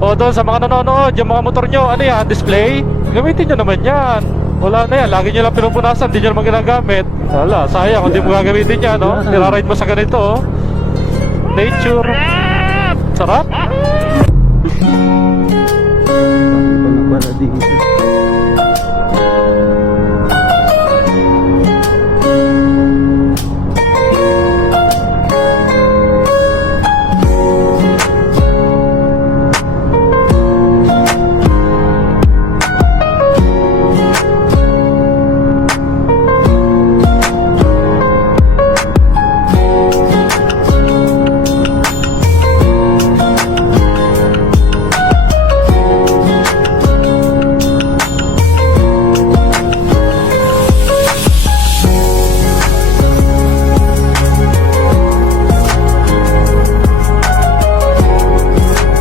O doon sa mga nanonood, yung mga motor nyo, ano yan, display? Gamitin nyo naman yan. Wala na yan, lagi nyo lang pinupunasan, hindi nyo naman ginagamit. Wala, sayang, hindi mo gagamitin yan, no? Niraride mo sa ganito, oh. Nature. Sarap. Ano pala dito?